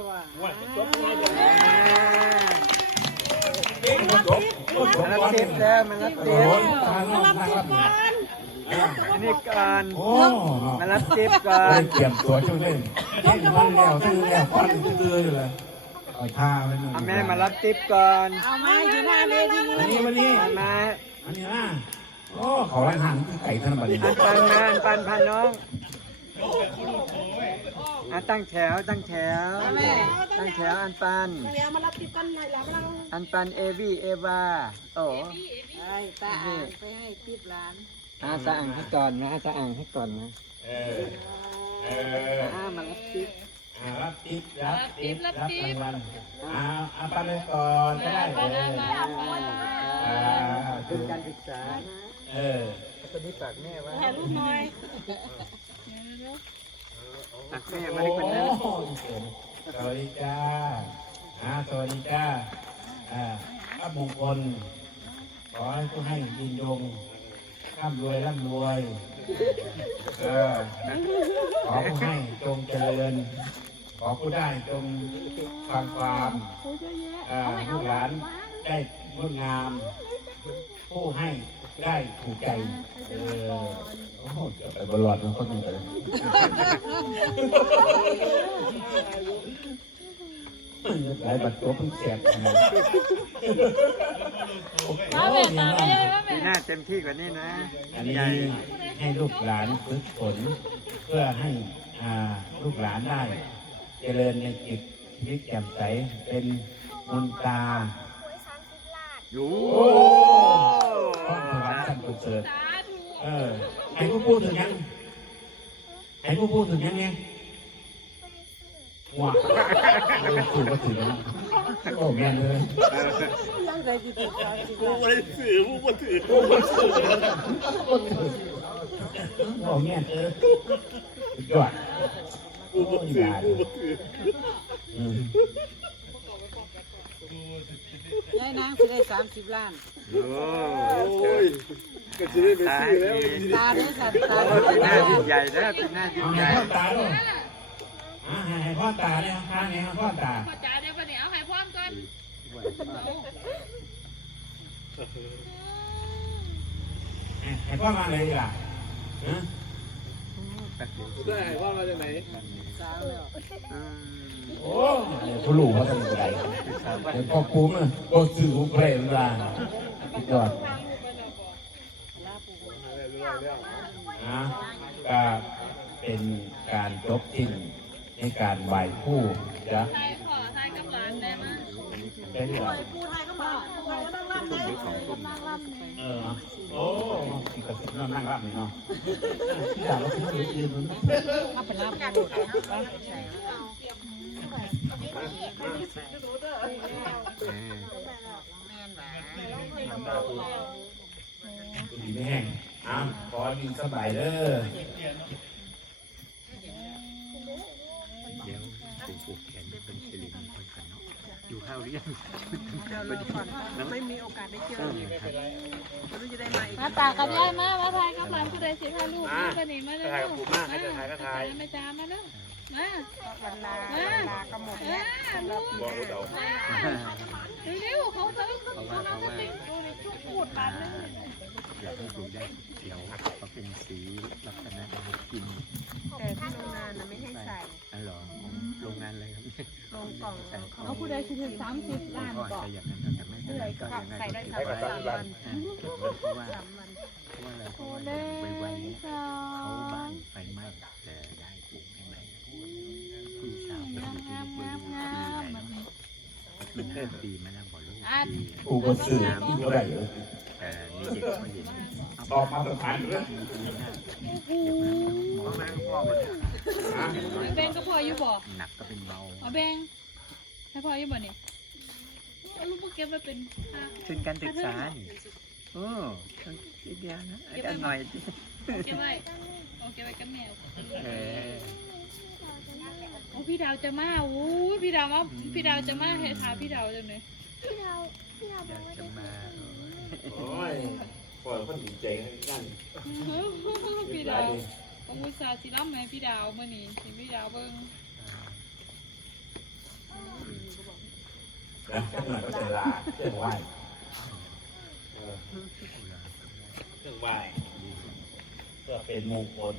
เจ้าละว่าว่าจบง่ายเลยอ่าเอ๊ะมันจบมันจบมารับก่อนทิปแล้วมารับทิปโอ้ยทางน้องทางรับเนี่ยอันนี้ก่อนโอ้มารับทิปก่อเล่นนเตรียมตัวช่วยเล่นเล่นมันแล้วซื้อแล้วควันซื้ออยู่เลยเอาท่าไปหนึ่งเอาแม่มารับทิปก่อนเอามาอยู่หน้าเวทีอันนี้วันนี้มามาอันนี้นะโอ้เขาร้านอาหารคือไก่ธนบัตรอันปันมาอันปันพาน้อง อันตั้งแถวตั้งแถว ตั้งแถวอันปัน เดี๋ยวมารับติดกันหน่อยแล้วเราอันปันเอวี่เอวาโอ้ไปตาอ่างไปให้ติดร้านอาตาอ่างให้ก่อนนะอาตาอ่างให้ก่อนนะเออเอออ่ามารับทิปอ่ารับติ๊บรับติ๊บรับรางวัลอ่าเอาไปเลยก่อนก็ได้เอออ่าทุนการศึกษาเออคนนี้ฝากแม่ไว้ถ่ายรูปหน่อย ฝากแม่มาให้คนนั้นโอ้โหสวัสดีจ้าอ่าสวัสดีจ้าอ่าพระมงคลขอให้ผู้ให้ยินยงร่ำรวยร่ำรวยเออขอผู้ให้จงเจริญ ขอผู้ได้จงฟังความเอ่อลูกหลานได้งดงาม ผู้ให้ ได้ถูกใจเออโอ้โหจะไปบอลลอดมันคนหนึ่งเลยหลายบัตรตัวเพิ่งเสียบนะโอ้โหเนี่ยเนาะปีหน้าเต็มที่กว่านี้นะ อันนี้ให้ลูกหลานฝึกฝนเพื่อให้อ่าลูกหลานได้ เจริญในจิตชีวิตแจ่มใสเป็นมนตาอยู่โอ้ความสวรรค์สันประเสริฐเออให้ผู้พูดถึงยังให้ผู้พูดถึงยังไงว้าเออถูกก็ถึงแล้วโอ้แม่นเลยยังใจจิตติดร้านติดผู้ร้านบริสุทธิ์ผู้บริสุทธิ์ผู้บริสุทธิ์โอ้แม่นเออสุดยอดผู้บริสุทธิ์ผู้บริสุทธิ์อืมยายนางสิได้สามสิบล้าน โอ้ยก็จะได้ไปซื้อแล้วตาด้วยสัตว์ตาปีหน้ายิ่งใหญ่นะปีหน้ายิ่งเอาใหให้ญ่พ่อตาด้วยอ่ให้พ่อตาเนี่ยข้างนี้พ่อตาพ่อจ๋าเดี๋ยววันนี้เอาให้พร้อมก่อนให้พ่อมาเลยดีกว่าฮะสาวแล้วอืมโอ้ผู้ลูกเขาทำอะไรเห็นพ่อคุ้มอะก็สื่อผู้เพลงเวลา สุดยอดนะก็เป็นการจบทิ้งในการไหว้ผู้จะทายขอทายกับหลานได้มั้ยเป็นแบบผู้ไทยก็มาผู้ไทยก็ต้องรับเลยเออโอ้ก็นั่งนั่งรับนี่เนาะที่ด่าเราที่เรายืนมันเอาไปรับกัน ดีไม่แห้งอะขอดินสบายเด้อเดี๋ยวเป็นผูกแขนเป็นสิริมงคลกันเนาะอยู่ข้าวหรือยังเดี๋ยวรอก่อนไม่มีโอกาสได้เจอเออครับไม่รู้จะได้มาอีกมาตากับยายมามาทายกับหลานผู้ใดสิถ่ายรูปมาวันนี้มาเร็วถ่ายกับปู่มากให้จะถ่ายก็ถ่ายแม่จ๋ามาเร็วมาวันลาวันลาก็หมดเอแล้วอลูกมา เร็วเขาเถอะเขาน้องก็ติดดูในชุดปูดบานเลยอยากให้ดูได้เดี๋ยวเขาเป็นสีลักษณะอะไรกินแต่ที่โรงงานนะไม่ให้ใส่อันหรอโรงงานอะไรครับลงกล่องใส่ขอเขางผู้ใดสิถึงสามสิบล้านพ่อก่อนใส่อย่างนั้นแต่ไม่เป็นไรก็ยังไงใส่ได้ก็สามเก็บวันไว้สามวันเพราะว่าสามวันเพราะว่าอะไรเพราะโอ้ว่าเล่ไปไว้เนี่ยสอเขาบ้างนไฟไหม้แต่ได้ปลูกให้ใหม่พี่สาวเป็นงามงา มันเพิ่มปีมาแล้วบอกลูกปีกูก็สื่อที่เท่าไหร่เลยแต่มีเด็กมาเห็นออกมาสถานเลยมองแม่พ่อมันแบงก็พออยู่บ่หนักก็เป็นเบาเอแบงให้พออยู่บ่เนี่ยเอาลูกมาเก็บไว้เป็นค่าทุนการศึกษาโอ้อีกอย่างนะอันหน่อยเก็บไว้ เอาเก็บไว้กับแมวเออโอ้พี่ดาวจะมาอู้ยพี่ดาวมาพี่ดาวจะมาให้ถามพี่ดาวจังเลยพี่เราพี่เราบออกยากว่าจะจะมาโอ้ยปล่อยคนดีใจกัน พี่ดาวผมอุตส่าห์สิรับให้พี่ดาวมื่อนี้ให้พี่ดาวเบิ่งแล้วก็หน่อยก็จะลาเครื่องไหว้เออเครื่องไหว้ เพื่อเป็นมงคล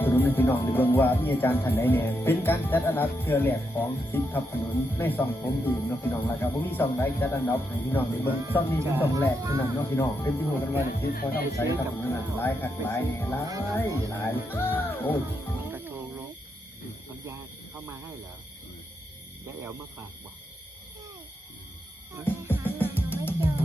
ถนนในพี่น้องในเบิ่งว่ามีอาจารย์ท่านใดแหน่เป็นการจัดอันดับเทือแรกของสิทธิ์ทับถนนในสองผมอื่นเนาะพี่น้องแล้วครับบ่มีสองใดจัดอันดับให้พี่น้องได้เบิ่งซ่องนี้เป็นซ่องแรกเท่านั้นเนาะพี่น้องเป็นที่ฮู้กันว่าเนี่ยคือเขาต้องใช้ทับถนนนั้นหลายคักหลายแหน่หลายหลายโอ้ยกระโจงลงน้ำยาเข้ามาให้เหรอ ยายแอวมาฝากว่ะ ไปหาหน่อไม้เจอ